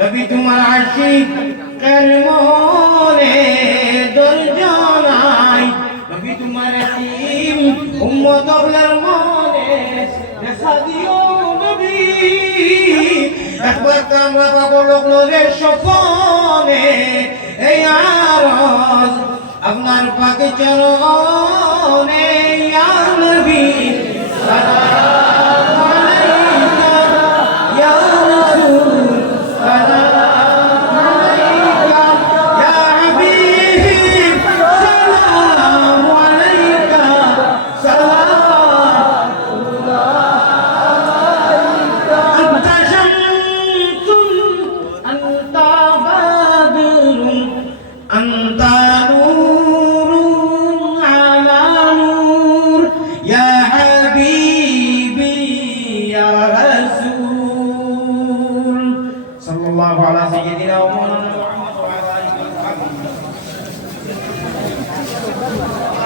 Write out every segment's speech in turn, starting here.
নবী তোমার আশিক কর্ম রে দর্জনাই নবী তোমার আশিম উম্মত অবলার মনে দেখা দিও নবী একবার কামরা পাবো লোক রে সপনে এই আ અગમાર પગ ચરો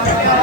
Yeah.